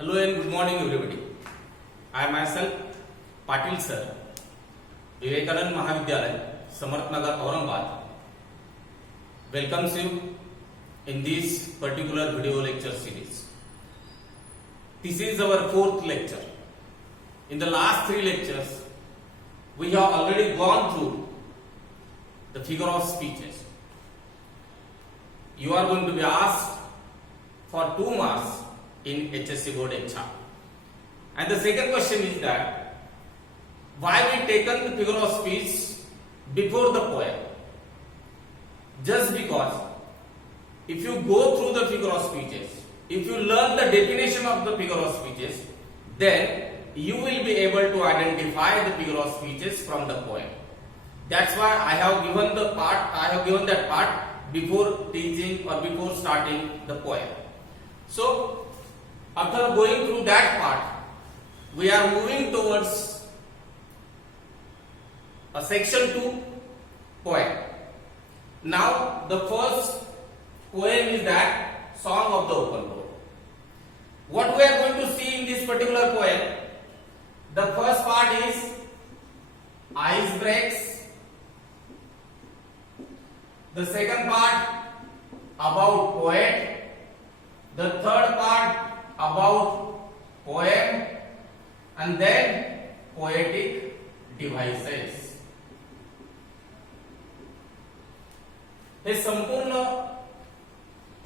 Hello and good morning everybody. I myself Patil sir, Vivekanand Mahavidyalaya, Samarth Nagar, Aurangabad, welcomes you in this particular video lecture series. This is our fourth lecture. In the last three lectures, we have already gone through the figure of speeches. You are going to be asked for 2 marks in HSC board exam. And the second question is that why we taken the figure of speech before the poem? Just because if you go through the figure of speeches, if you learn the definition of the figure of speeches, then you will be able to identify the figure of speeches from the poem. That's why I have given that part before teaching or before starting the poem. So after going through that part, we are moving towards a section 2 poem. Now the first poem is that Song of the Open Road. What we are going to see in this particular poem, the first part is ice breaks. The second part about poet. The third part about poem, and then poetic devices. हे संपूर्ण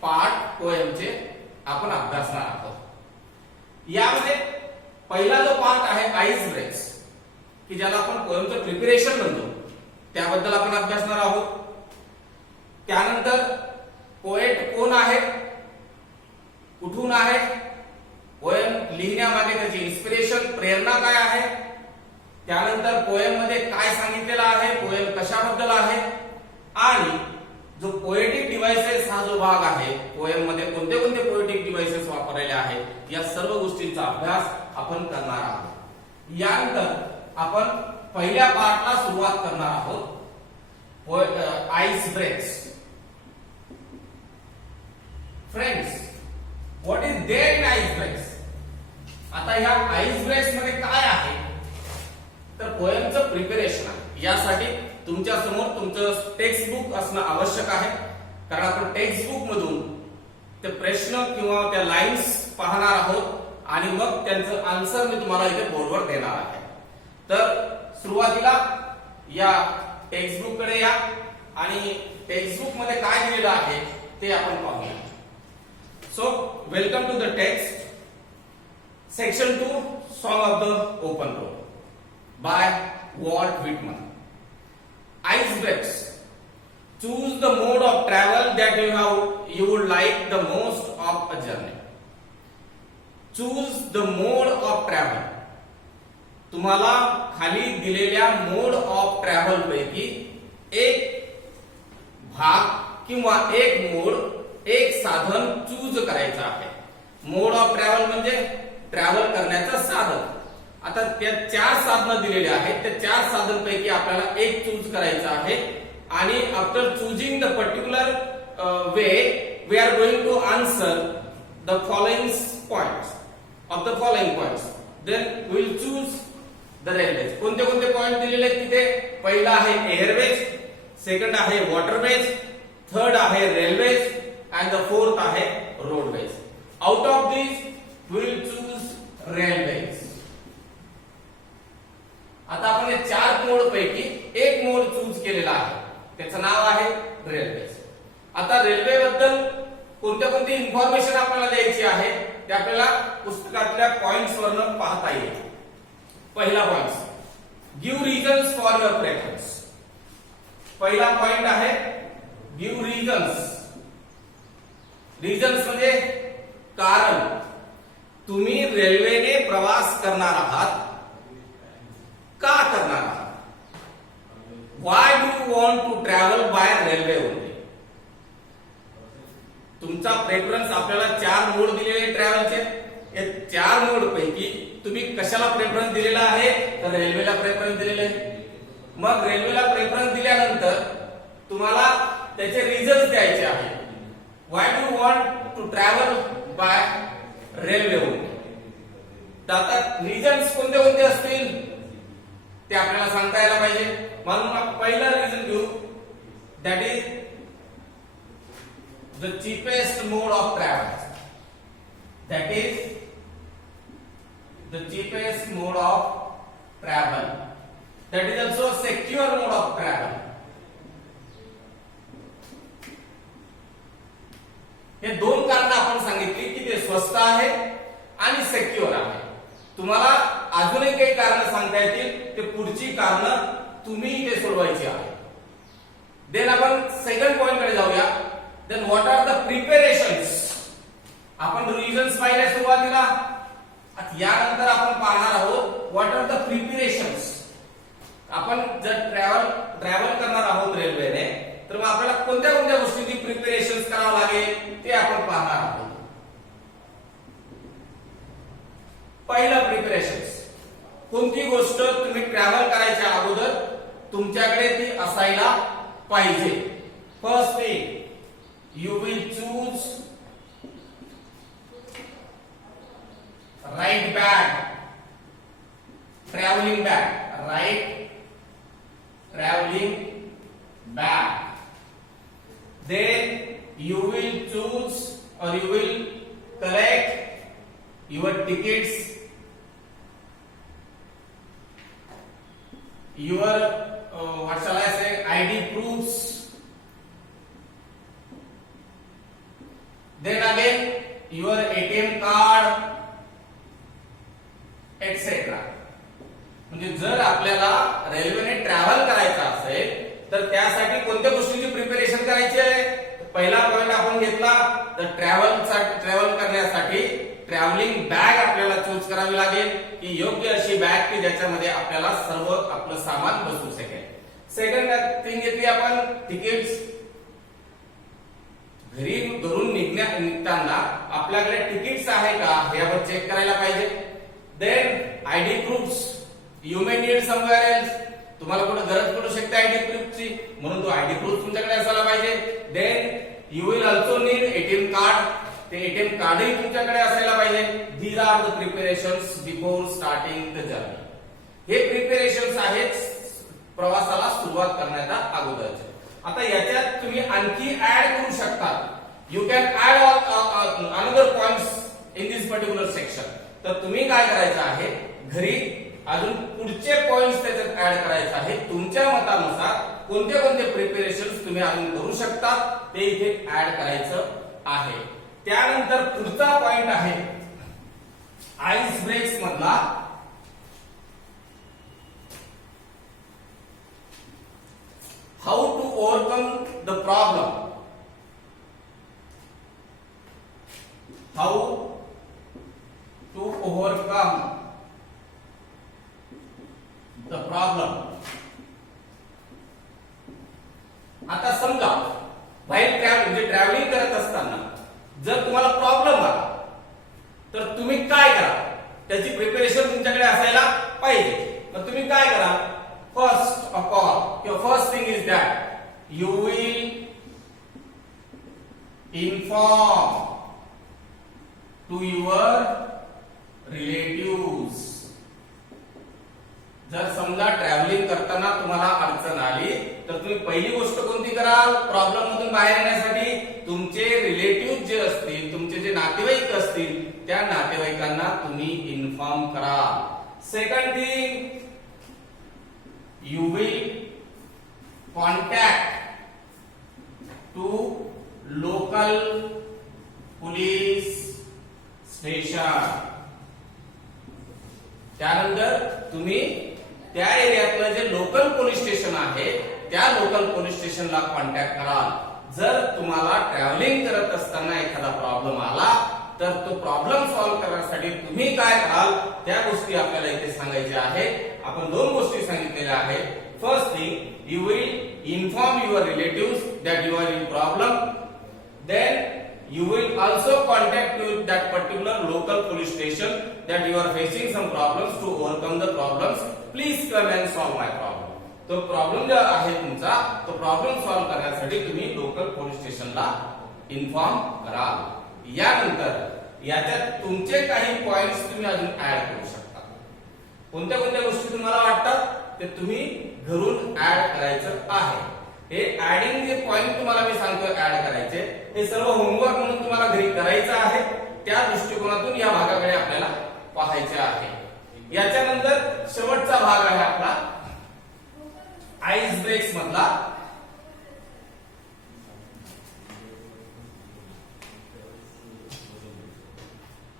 पाठ पोएमचे आपण अभ्यासणार आहोत. यामध्ये पहिला जो part आहे आईस ब्रेक्स, की ज्याला आपण पोएमचं प्रिपरेशन म्हणतो, त्याबद्दल आपण अभ्यासणार आहोत. त्यानंतर पोएट कोण आहे, कुठून आहे, पोएम लिहिण्यामागे त्याची इन्स्पिरेशन, प्रेरणा काय आहे, त्यानंतर पोएम मध्ये काय सांगितलेलं आहे, पोएम कशाबद्दल आहे, आणि जो पोएटिक डिव्हाइसेस हा जो भाग आहे, पोएम मध्ये कोणते कोणते पोएटिक डिव्हाइसेस वापरलेले आहेत, या सर्व गोष्टींचा अभ्यास आपण करणार आहोत. यानंतर आपण पहिल्या पार्टला सुरुवात करणार आहोत, ice breaks. Friends, what is there in ice breaks? आता ह्या आईस ब्रेक्स मध्ये काय आहे, तर पोएमचं प्रिपरेशन आहे. यासाठी तुमच्या समोर तुमचं टेक्स्ट बुक असणं आवश्यक आहे, कारण आपण टेक्स्ट बुक मधून ते प्रश्न किंवा त्या लाईन्स पाहणार आहोत आणि मग त्यांचं आन्सर मी तुम्हाला इथे बोर्डवर देणार आहे. तर सुरुवातीला या टेक्स्ट बुक कडे या आणि टेक्स्ट बुक मध्ये काय दिलेलं आहे ते आपण पाहूया. So, welcome to the text, section 2, Song of the Open Road by Walt Whitman. Ice breaks. Choose the mode of travel that you would like the most of a journey. Choose the mode of travel. तुम्हाला खाली दिलेल्या मोड of travel पैकी एक भाग किंवा एक मोड, एक साधन चूज करायचं आहे. मोड ऑफ ट्रॅव्हल म्हणजे ट्रॅव्हल करण्याचं साधन. आता त्या 4 साधनं दिलेली आहेत, त्या 4 साधन पैकी आपल्याला एक चूज करायचं आहे, आणि after choosing the particular way we are going to answer the following points of the following points. Then we will choose the railways. कोणते कोणते पॉइंट दिलेले आहेत तिथे? पहिला आहे एअरवेज, सेकंड आहे वॉटरवेज, थर्ड आहे रेल्वेज, and the fourth आहे roadways. Out of these we will choose railways. आता आपण या 4 मोड पैकी एक मोड चूज केलेला आहे, त्याचं नाव आहे रेल्वेज. आता रेल्वे बद्दल कोणत्या कोणती इन्फॉर्मेशन आपल्याला द्यायची आहे ते आपल्याला पुस्तकातल्या पॉइंट्स वरून पाहता येईल. पहिला point, give reasons for your preference. पहिला पॉइंट आहे गिव्ह रिझन्स. रिझन्स म्हणजे कारण. तुम्ही रेल्वेने प्रवास करणार आहात, का करणार आहात? Why do you want to travel by railway only? तुमचा प्रेफरन्स आपल्याला 4 मोड दिलेले ट्रॅव्हलचे. या 4 मोड पैकी तुम्ही कशाला प्रेफरन्स दिलेला आहे, तर रेल्वेला प्रेफरन्स दिलेले. मग रेल्वेला प्रेफरन्स दिल्यानंतर तुम्हाला त्याचे रिझन्स द्यायचे आहे. Why do you want to travel by railway only? तर आता रिझन्स कोणते कोणते असतील ते आपल्याला सांगता यायला पाहिजे. म्हणून आपण पहिला रिझन घेऊ, that is the cheapest mode of travel. That is the cheapest mode of travel. That is also secure mode of travel. हे दोन कारण आपण सांगितली की ते स्वस्त आहे आणि सेक्युअर आहे. तुम्हाला अजूनही काही कारण सांगता येतील, ते पुढची कारण तुम्ही इथे सोडवायची आहे. देन आपण सेकंड पॉइंट कडे जाऊया. Then what are the preparations. आपण रिझन्स पाहिले सुरुवातीला, यानंतर आपण पाहणार आहोत व्हॉट आर द प्रिपरेशन्स. आपण जर ट्रॅव्हल करणार आहोत रेल्वेने, तर मग आपल्याला कोणत्या कोणत्या गोष्टींची प्रिपरेशन्स करावं लागेल ते आपण पाहणार आहोत. पहिलं प्रिपरेशन्स, कोणती गोष्ट तुम्ही ट्रॅव्हल करायच्या अगोदर तुमच्याकडे ती असायला पाहिजे. First thing, you will choose right bag, travelling bag, right travelling bag. Then you will choose or you will collect your tickets, your what shall I say, ID proofs. Then again your ATM card, etc. म्हणजे जर आपल्याला रेल्वेने travel करायचं असेल तर त्यासाठी कोणत्या गोष्टींची प्रिपरेशन करायची आहे. पहिला पॉइंट आपण घेतला, तर ट्रॅव्हल करण्यासाठी ट्रॅव्हलिंग बॅग आपल्याला चूज करावी लागेल, की योग्य अशी बॅग की ज्याच्यामध्ये आपल्याला सर्व आपलं सामान बसू शकेल. सेकंड थिंग घेतली आपण तिकीट्स. घरून निघताना आपल्याकडे तिकीट्स आहे का हे आपण चेक करायला पाहिजे. Then ID proofs, you may need somewhere else. तुम्हाला कुठे गरज पडू शकते आयडी प्रूफची, म्हणून तो आयडी प्रूफ तुमच्याकडे असायला पाहिजे. Then you will also need ATM card. ते एटीएम कार्डही तुमच्याकडे असायला पाहिजे. These are the preparations before starting the journey. हे प्रिपरेशन्स आहेत प्रवासाला सुरुवात करण्याच्या अगोदरचे. आता याच्यात तुम्ही आणखी ऍड करू शकता. You can add another points in this particular section. तर तुम्ही काय करायचं आहे, घरी अजून पुढचे पॉइंट्स त्याच्यात ऍड करायचे आहे. तुमच्या मतानुसार कोणते कोणते प्रिपरेशन्स तुम्ही अजून करू शकता ते इथे ऍड करायचं आहे. त्यानंतर पुढचा पॉइंट आहे आईस ब्रेक्स मधला. How to overcome the problem. How to overcome the problem. आता समजा बाहेर ट्रॅव्हलिंग करत असताना जर तुम्हाला प्रॉब्लेम आला तर तुम्ही काय करा, त्याची प्रिपरेशन तुमच्याकडे असायला पाहिजे. मग तुम्ही काय करा, फर्स्ट ऑफ ऑल किंवा first thing is that you will inform to your relatives. जर समजा ट्रॅव्हलिंग करताना तुम्हाला अडचण आली तर तुम्ही पहिली गोष्ट कोणती कराल, प्रॉब्लेम मधून बाहेर येण्यासाठी तुमचे रिलेटिव्ह जे असतील, तुमचे जे नातेवाईक असतील त्या नातेवाईकांना तुम्ही इन्फॉर्म कराल. Second thing, you will contact to local police station. त्यानंतर तुम्ही त्या एरियातलं जे लोकल पोलीस स्टेशन आहे त्या लोकल पोलीस स्टेशनला कॉन्टॅक्ट कराल. जर तुम्हाला ट्रॅव्हलिंग करत असताना एखादा प्रॉब्लेम आला तर तो प्रॉब्लेम सॉल्व्ह करण्यासाठी तुम्ही काय कराल त्या गोष्टी आपल्याला इथे सांगायच्या आहेत. आपण दोन गोष्टी सांगितलेल्या आहेत. First thing, you will inform your relatives that you are in problem. Then you will also contact to that particular local police station that you are facing some problems. To overcome the problems, please come and solve my problem. तो problem जो आहे तुमचा तो problem solve करण्यासाठी तुम्ही local police स्टेशनला inform कराल. यानंतर याच्यात तुमचे काही पॉइंट्स तुम्ही अजून ऍड करू शकता. कोणत्या कोणत्या गोष्टी तुम्हाला वाटतात ते तुम्ही घरून ऍड करायचं आहे. हे ऍडिंग जे पॉइंट तुम्हाला मी सांगतोय ऍड करायचे, हे सर्व होमवर्क म्हणून तुम्हाला घरी करायचं आहे. त्या दृष्टिकोनातून या भागाकडे आपल्याला पाहायचे आहे. याच्यानंतर शेवटचा भाग आहे आपला आईस ब्रेक्स मधला.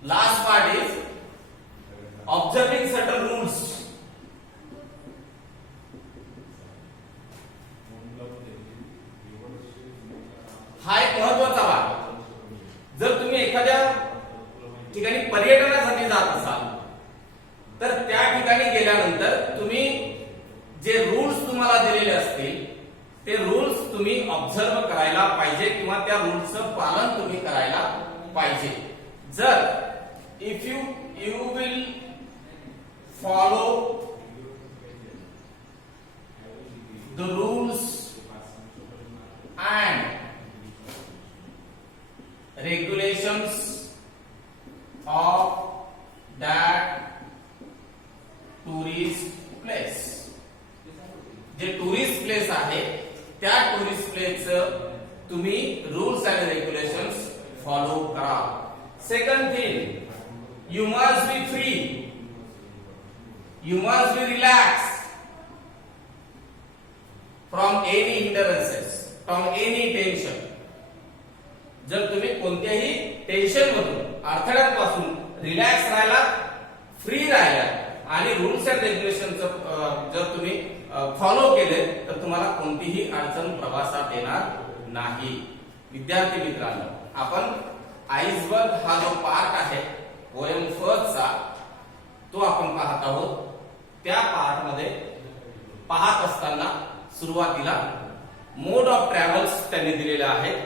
Last part is observing certain rules. हा एक महत्वाचा भाग. जर तुम्ही एखाद्या ठिकाणी पर्यटनासाठी जात असाल तर त्या ठिकाणी गेल्यानंतर तुम्ही जे रूल्स तुम्हाला दिलेले असतील ते रूल्स तुम्ही ऑब्झर्व करायला पाहिजे किंवा त्या रूल्सचं पालन तुम्ही करायला पाहिजे. जर if you will follow the rules and regulations of that tourist place, जे टुरिस्ट प्लेस आहे त्या टुरिस्ट प्लेसचं तुम्ही रूल्स अँड रेग्युलेशन्स फॉलो करा. Second thing, you must be free, you must be relaxed from any hindrances, from any tension. जर तुम्ही कोणत्याही tension मधून अडथळ्यांपासून relax राहायला, फ्री राहायला आणि रूल्स अँड रेग्युलेशनचं जर तुम्ही फॉलो केले तर तुम्हाला कोणतीही अडचण प्रवासात येणार नाही. विद्यार्थी मित्रांनो, आपण आईसबर्ग हा जो पार्ट आहे पोएम फर्स्टचा तो आपण पाहत आहोत. त्या पार्ट मध्ये पाहत असताना सुरुवातीला मोड ऑफ ट्रॅव्हल्स त्यांनी दिलेले आहेत.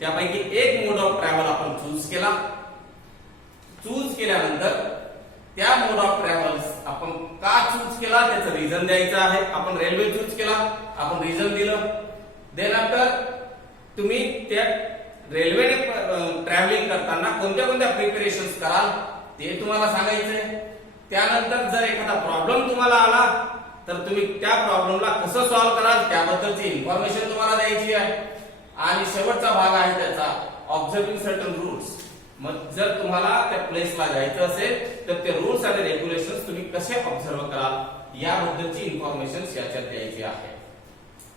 त्यापैकी एक मोड ऑफ ट्रॅव्हल आपण चूज केला. चूज केल्यानंतर त्या मोड ऑफ ट्रॅव्हल्स आपण का चूज केला त्याचं रिझन द्यायचं आहे. आपण रेल्वे चूज केला, आपण रिझन दिलं. देन आफ्टर तुम्ही त्या रेल्वेने ट्रॅव्हलिंग करताना कोणत्या कोणत्या प्रिपरेशन्स कराल ते तुम्हाला सांगायचंय. त्यानंतर जर एखादा प्रॉब्लेम तुम्हाला आला तर तुम्ही त्या प्रॉब्लेमला कसं सॉल्व्ह कराल त्याबद्दलची इन्फॉर्मेशन तुम्हाला द्यायची आहे. आणि शेवटचा भाग आहे त्याचा ऑब्झर्विंग सर्टन रूल्स. मग जर तुम्हाला त्या प्लेसला जायचं असेल तर ते रूल्स आणि रेग्युलेशन्स तुम्ही कसे ऑब्झर्व कराल याबद्दलची इन्फॉर्मेशन याच्यात द्यायची आहे.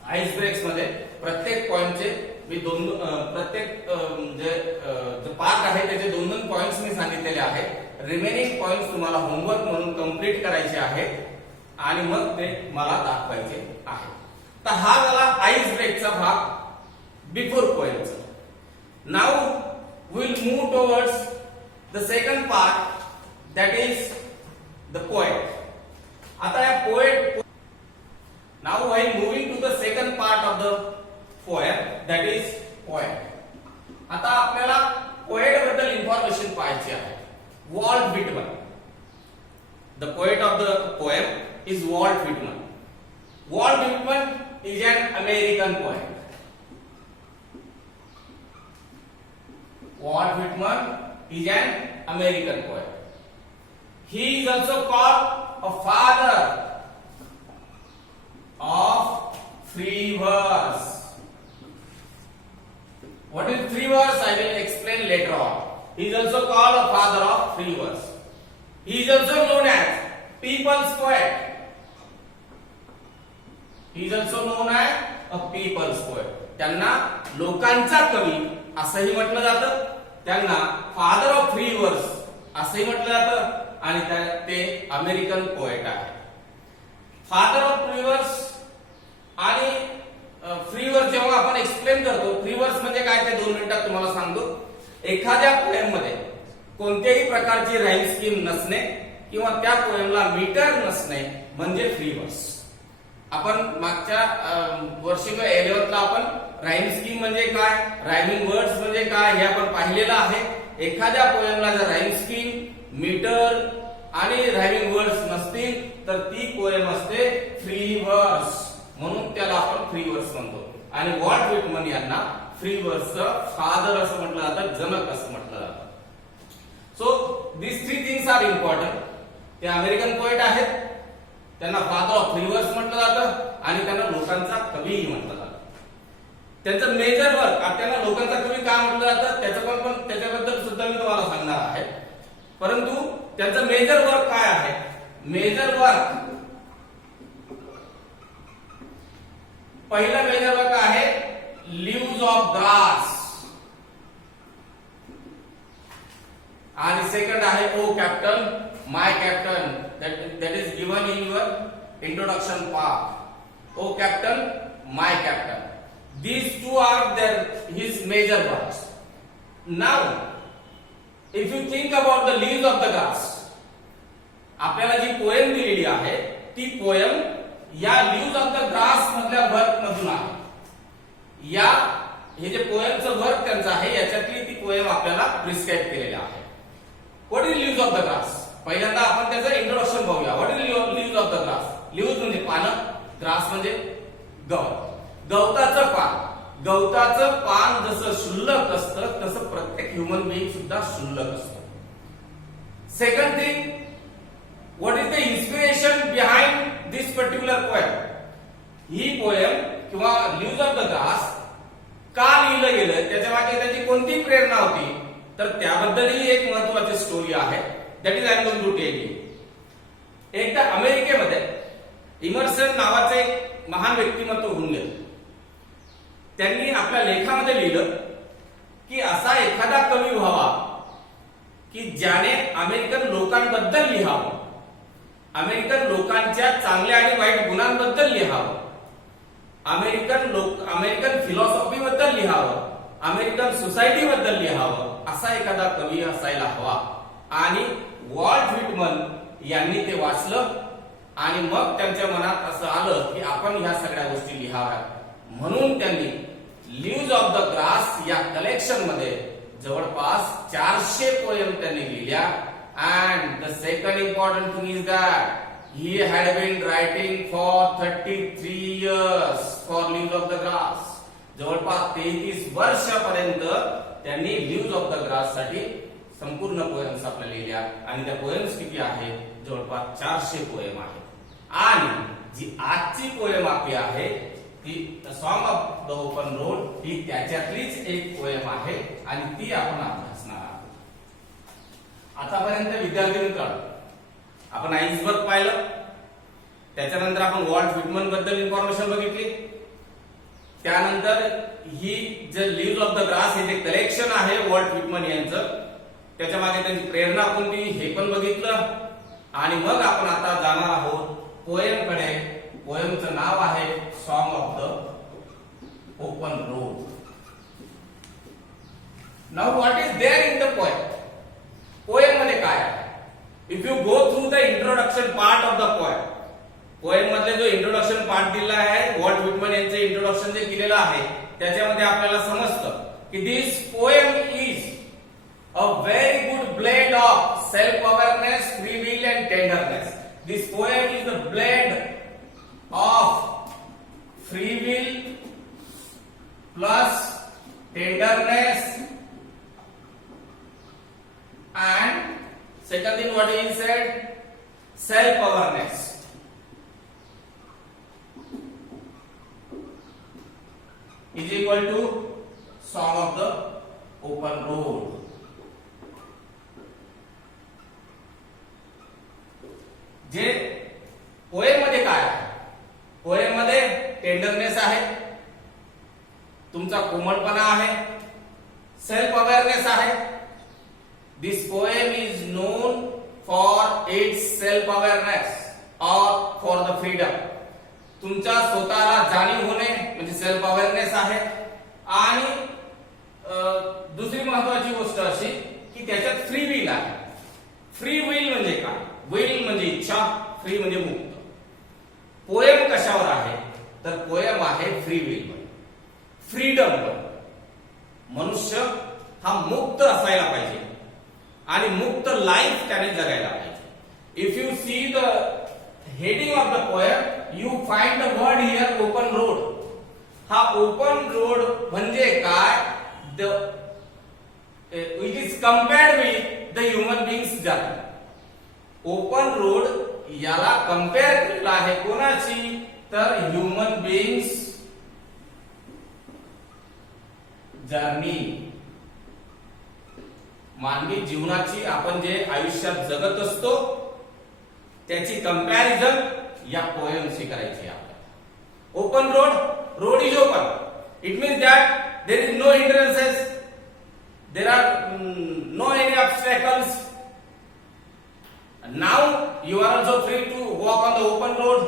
आईस ब्रेक्स मध्ये प्रत्येक पॉइंटचे मी प्रत्येक जे पार्ट आहे त्याचे 2-2 पॉइंट्स मी सांगितलेले आहेत. रिमेनिंग पॉइंट्स तुम्हाला होमवर्क म्हणून कंप्लीट करायचे आहेत आणि मग ते मला दाखवायचे आहे. तर हा झाला आईस ब्रेकचा भाग बिफोर पोएमचा. Now we'll move towards the second part, that is the poet. आता या poet, now while moving to the second part of the poem, that is poet. आता आपल्याला poet बद्दल इन्फॉर्मेशन पाहायची आहे. Walt Whitman. The poet of the poem is Walt Whitman. Walt Whitman is an American poet. Walt Whitman is an American poet. He is also called a father of free verse. What is free verse? I will explain later on. He is also called a father of free verse. He is also known as people's poet. He is also known as a people's poet. त्यांना लोकांचा कवी असंही म्हटलं जातं, त्यांना father of free वर्स असंही म्हटलं जातं आणि ते अमेरिकन पोएट आहे. फादर ऑफ फ्री वर्स आणि फ्री वर्स जेव्हा आपण एक्सप्लेन करतो, फ्री वर्स म्हणजे काय ते 2 मिनिटात तुम्हाला सांगतो. एखाद्या पोएम मध्ये कोणत्याही प्रकारची राईम स्कीम नसणे किंवा त्या पोएमला मीटर नसणे म्हणजे फ्री वर्स. आपण मागच्या वर्षी 11th ला आपण राईम स्कीम म्हणजे काय, रायमिंग वर्ड्स म्हणजे काय हे आपण पाहिलेलं आहे. एखाद्या पोएमला जर राईम स्कीम, मीटर आणि रायमिंग वर्ड्स नसतील तर ती पोएम असते फ्री वर्स. म्हणून त्याला आपण फ्री वर्स म्हणतो. आणि वॉल्ट व्हिटमन यांना फ्री वर्सचं फादर असं म्हटलं जातं, जनक असं म्हटलं जातं. these three things are important. ते अमेरिकन पोएट आहेत, त्यांना फादर ऑफ रिव्हर्स म्हटलं जातं आणि त्यांना लोकांचा कवीही म्हटलं जातं. त्यांचं मेजर वर्क, त्यांना लोकांचा कवी का म्हटलं जातं त्याचं त्याच्याबद्दल सुद्धा मी तुम्हाला सांगणार आहे. परंतु त्यांचं मेजर वर्क काय आहे? मेजर वर्क, पहिला मेजर वर्क आहे लीव्ज ऑफ ग्रास आणि सेकंड आहे O captain my captain, that is given in your introduction part. O captain, my captain. These two are his major works. Now, if you think about the leaves of the grass, आपल्याला जी poem दिलेली आहे ती poem या leaves of the grass मधल्या work मधून आहे. या हे जे पोएमचं वर्क त्यांचं आहे याच्यातली ती पोएम आपल्याला प्रिस्क्राइब केलेली आहे. What is leaves of the grass? पहिल्यांदा आपण त्याचं इंट्रोडक्शन बघूया. What is leaves of the grass? Leaves म्हणजे पानं, ग्रास म्हणजे गवत. गवताचं पान, गवताचं पान जसं शुल्लक असतं तसं प्रत्येक ह्युमन बीइंग सुद्धा शुल्लक असतं. Second thing, what is the inspiration behind this particular poem? He poem किंवा लीव्ज ऑफ द ग्रास का लिहिलं गेलं, त्याच्या मागे त्याची कोणती प्रेरणा होती, तर त्याबद्दलही एक महत्त्वाची स्टोरी आहे. That is I am going to tell you. एकदा अमेरिकेमध्ये इमर्सन नावाचे एक महान व्यक्तिमत्व होऊन गेलं. त्यांनी आपल्या लेखामध्ये लिहिलं की असा एखादा कवी व्हावा की ज्याने अमेरिकन लोकांबद्दल लिहावं, अमेरिकन लोकांच्या चांगल्या आणि वाईट गुणांबद्दल लिहावं, अमेरिकन फिलॉसॉफी बद्दल लिहावं, अमेरिकन सोसायटी बद्दल लिहावं, असा एखादा कवी असायला हवा. आणि वॉल्ट व्हिटमन यांनी ते वाचलं आणि मग त्यांच्या मनात असं आलं की आपण ह्या सगळ्या गोष्टी लिहाव्यात. म्हणून त्यांनी लीव्ज ऑफ द ग्रास या कलेक्शन मध्ये जवळपास 400 पोएम त्यांनी लिहिल्या. And the second important thing is that he had been writing for 33 years for leaves of the grass. जवळपास 33 वर्षापर्यंत त्यांनी लीव्ज ऑफ द ग्रास साठी संपूर्ण पोएम्स आपल्याला लिहिल्या आणि त्या पोएम्स किती आहेत? जवळपास 400 पोएम आहेत. आणि जी आजची पोएम आपली आहे ती song of the open road ही त्याच्यातलीच एक पोएम आहे आणि ती आपण अभ्यासणार आहोत. आतापर्यंत विद्यार्थी मित्रांनो आपण आइसबर्ग पाहिलं, त्याच्यानंतर आपण वॉल्ट व्हिटमन बद्दल इन्फॉर्मेशन बघितली, त्यानंतर ही जे लीव्ज ऑफ द ग्रास हे जे कलेक्शन आहे वॉल्ट व्हिटमन यांचं, त्याच्या मागे त्यांची प्रेरणा कोणती हे पण बघितलं. आणि मग आपण आता जाणार आहोत पोएम कडे. पोएमचं नाव आहे song of the open road. Now what is there in the poem? Poem मध्ये काय आहे? If you go through the introduction part of the poem, poem मधले जो इंट्रोडक्शन पार्ट दिला आहे वॉल्ट व्हिटमन यांचे इंट्रोडक्शन जे केलेलं आहे त्याच्यामध्ये आपल्याला समजतं की this poem is a very good blend of self-awareness, free will and tenderness. This poem is a blend of free will plus tenderness and second thing what he said, self-awareness. Is equal to song of the open road. जे poem मध्ये काय आहे? Poem मध्ये tenderness आहे, तुमचा कोमलपणा आहे, self awareness आहे. This poem is known for its self awareness और फॉर द फ्रीडम. तुमच्या स्वतःला जाणीव होणे म्हणजे सेल्फ अवेअरनेस आहे. आणि दुसरी महत्वाची गोष्ट अशी की त्याच्यात फ्री विल आहे. फ्री विल म्हणजे काय? विल म्हणजे इच्छा, फ्री म्हणजे मुक्त. पोएम कशावर आहे? तर पोएम आहे फ्री विल वर, फ्रीडम वर. मनुष्य हा मुक्त असायला पाहिजे आणि मुक्त लाईफ त्याने जगायला पाहिजे. If you see the heading of the poem you find the word here open road. हा ओपन रोड म्हणजे काय? It is compared with the human beings journey. Open road याला कंपेअर केलेला आहे कोणाची, तर ह्युमन बीइंग्स जर्नी, मानवी जीवनाची आपण जे आयुष्यात जगत असतो त्याची कंपॅरिझन या पोएमशी करायची आहे. Open road, road is open, it means that there is no hindrances, there are no any obstacles. Now you are also free to walk on the open road.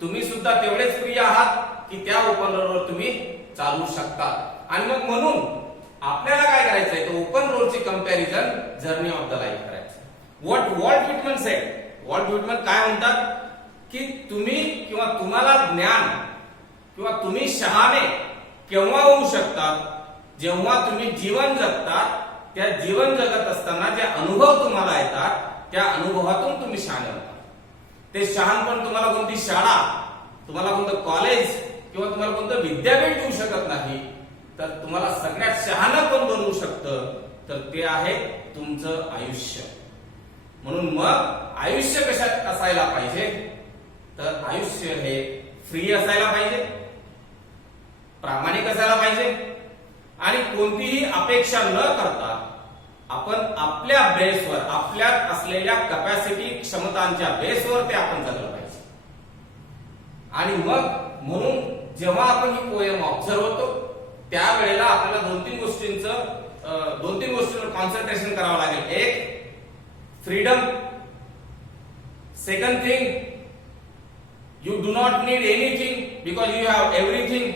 तुम्ही सुद्धा तेवढेच फ्री आहात की त्या ओपन रोडवर तुम्ही चालू शकता. आणि मग म्हणून आपल्याला काय करायचंय, तर ओपन रोडची comparison journey of the life करायची. What Walt Whitman said, Walt Whitman काय म्हणतात की तुम्ही किंवा तुम्हाला ज्ञान किंवा तुम्ही शहाणे केव्हा होऊ शकतात, जेव्हा तुम्ही जीवन जगतात. त्या जीवन जगत असताना जे अनुभव तुम्हाला येतात त्या अनुभवातून तुम्ही शहाणे होता. ते शहाणपण तुम्हाला कोणती शाळा, तुम्हाला कोणतं कॉलेज किंवा तुम्हाला कोणतं विद्यापीठ देऊ शकत नाही. तर तुम्हाला सगळ्यात शहाणं कोण बनवू शकतं, तर ते आहे तुमचं आयुष्य. म्हणून मग आयुष्य कशात असायला पाहिजे, तर आयुष्य हे फ्री असायला पाहिजे, प्रामाणिक असायला पाहिजे आणि कोणतीही अपेक्षा न करता आपण आपल्या बेसवर, आपल्यात असलेल्या कॅपॅसिटी, क्षमतांच्या बेसवर ते आपण जगलं पाहिजे. आणि मग म्हणून जेव्हा आपण ही पोएम ऑब्झर्व होतो त्यावेळेला आपल्याला दोन तीन गोष्टींवर कॉन्सन्ट्रेशन करावं लागेल. एक, freedom. Second thing, you do not need anything because you have everything.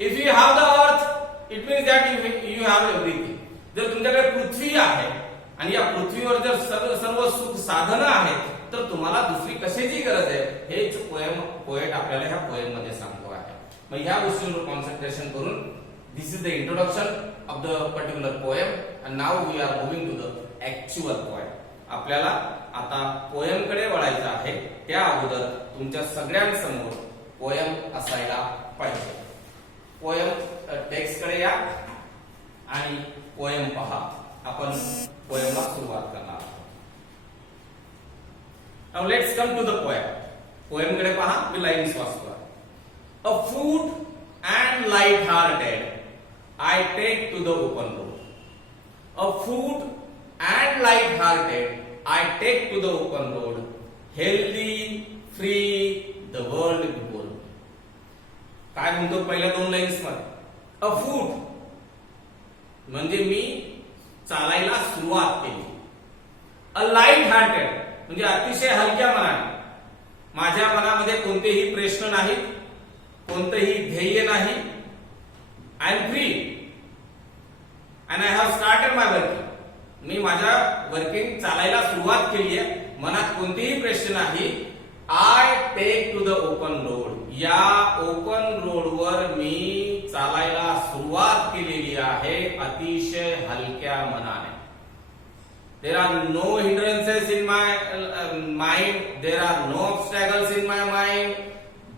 If you have the earth it means that you have everything. जर तुमच्याकडे पृथ्वी आहे आणि या पृथ्वीवर जर सर्व सुख साधनं आहेत तर तुम्हाला दुसरी कशाची गरज आहे, हेच पोएट आपल्याला ह्या पोएम मध्ये सांगतो आहे. मग ह्या गोष्टींवर कॉन्सन्ट्रेशन करून this is the introduction of the particular poem and now we are moving to the actual poem. आपल्याला आता पोएम कडे वळायचं आहे. त्या अगोदर तुमच्या सगळ्यांसमोर पोएम असायला पाहिजे. पोएम टेक्स्ट कडे या आणि पोएम पहा. आपण पोएमला सुरुवात करणार आहोत. Now let's come to the poem. Poem कडे पहा, मी लाईन्स वाचतो. Afoot and light hearted I take to the open road. Afoot and light hearted I take to the open road. Healthy free the world before. काय म्हणतो पहिल्या दोन lines मध्ये, अ food म्हणजे मी चालायला सुरुवात केली. अ लाईट हार्टेड म्हणजे अतिशय हलक्या मनाने. माझ्या मनामध्ये कोणतेही प्रश्न नाहीत, कोणतेही ध्येय नाही. I am free and I have started my working. मी माझ्या वर्किंग चालायला सुरुवात केली आहे. मनात कोणतेही प्रश्न नाही. I take to the open road. या ओपन रोडवर मी चालायला सुरुवात केलेली आहे अतिशय हलक्या मनाने. There are no hindrances in my mind, there are no obstacles in my mind,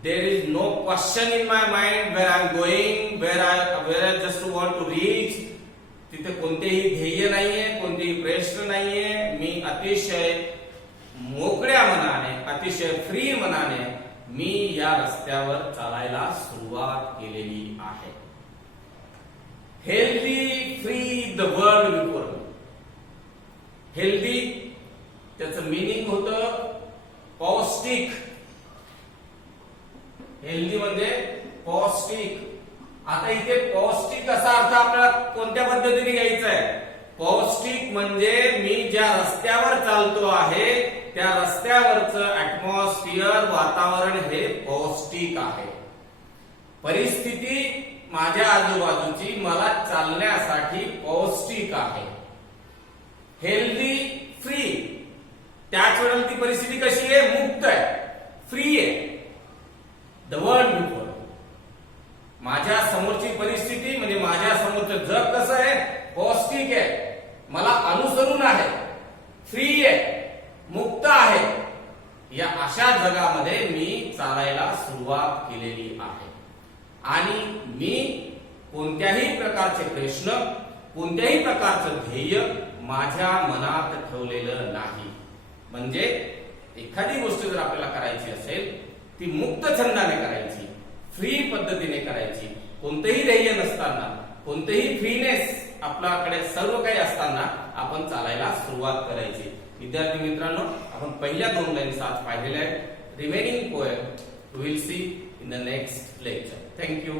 there is no question in my mind where I am going, where I just want to reach. तिथे कोणतेही ध्येय नाहीये, कोणतेही प्रश्न नाहीये. मी अतिशय मोकळ्या मनाने, अतिशय फ्री मनाने मी या रस्त्यावर चालायला सुरुवात केलेली आहे. Healthy free the world before me. Healthy त्याचं मीनिंग होतं पौष्टिक. हेल्दी म्हणजे पौष्टिक. आता इथे पौष्टिक असा अर्थ आपल्याला कोणत्या पद्धतीने घ्यायचा आहे. पौष्टिक म्हणजे मी ज्या रस्त्यावर चालतो आहे त्या रस्त्यावरचं ऍटमॉस्फिअर, वातावरण हे पौष्टिक आहे. परिस्थिती माझ्या आजूबाजूची मला चालण्यासाठी पौष्टिक आहे. हेल्दी फ्री, त्याच वेळेला ती परिस्थिती कशी आहे, मुक्त आहे, फ्री आहे. द वर्ल्ड बिफोर, माझ्या समोरची परिस्थिती म्हणजे माझ्या समोरचं जग कसं आहे, पौष्टिक आहे, मला अनुसरून आहे, फ्री आहे, मुक्त आहे. या अशा जगामध्ये मी चालायला सुरुवात केलेली आहे आणि मी कोणत्याही प्रकारचे प्रश्न, कोणत्याही प्रकारचं ध्येय माझ्या मनात ठेवलेलं नाही. म्हणजे एखादी गोष्ट जर आपल्याला करायची असेल ती मुक्त छंदाने करायची, फ्री पद्धतीने करायची, कोणतेही ध्येय नसताना, कोणतेही फ्रीनेस आपल्याकडे सर्व काही असताना आपण चालायला सुरुवात करायची. विद्यार्थी मित्रांनो, आपण पहिल्या 2 लाईन्स आज पाहिलेल्या आहेत. Remaining poem we will see in the next lecture. Thank you.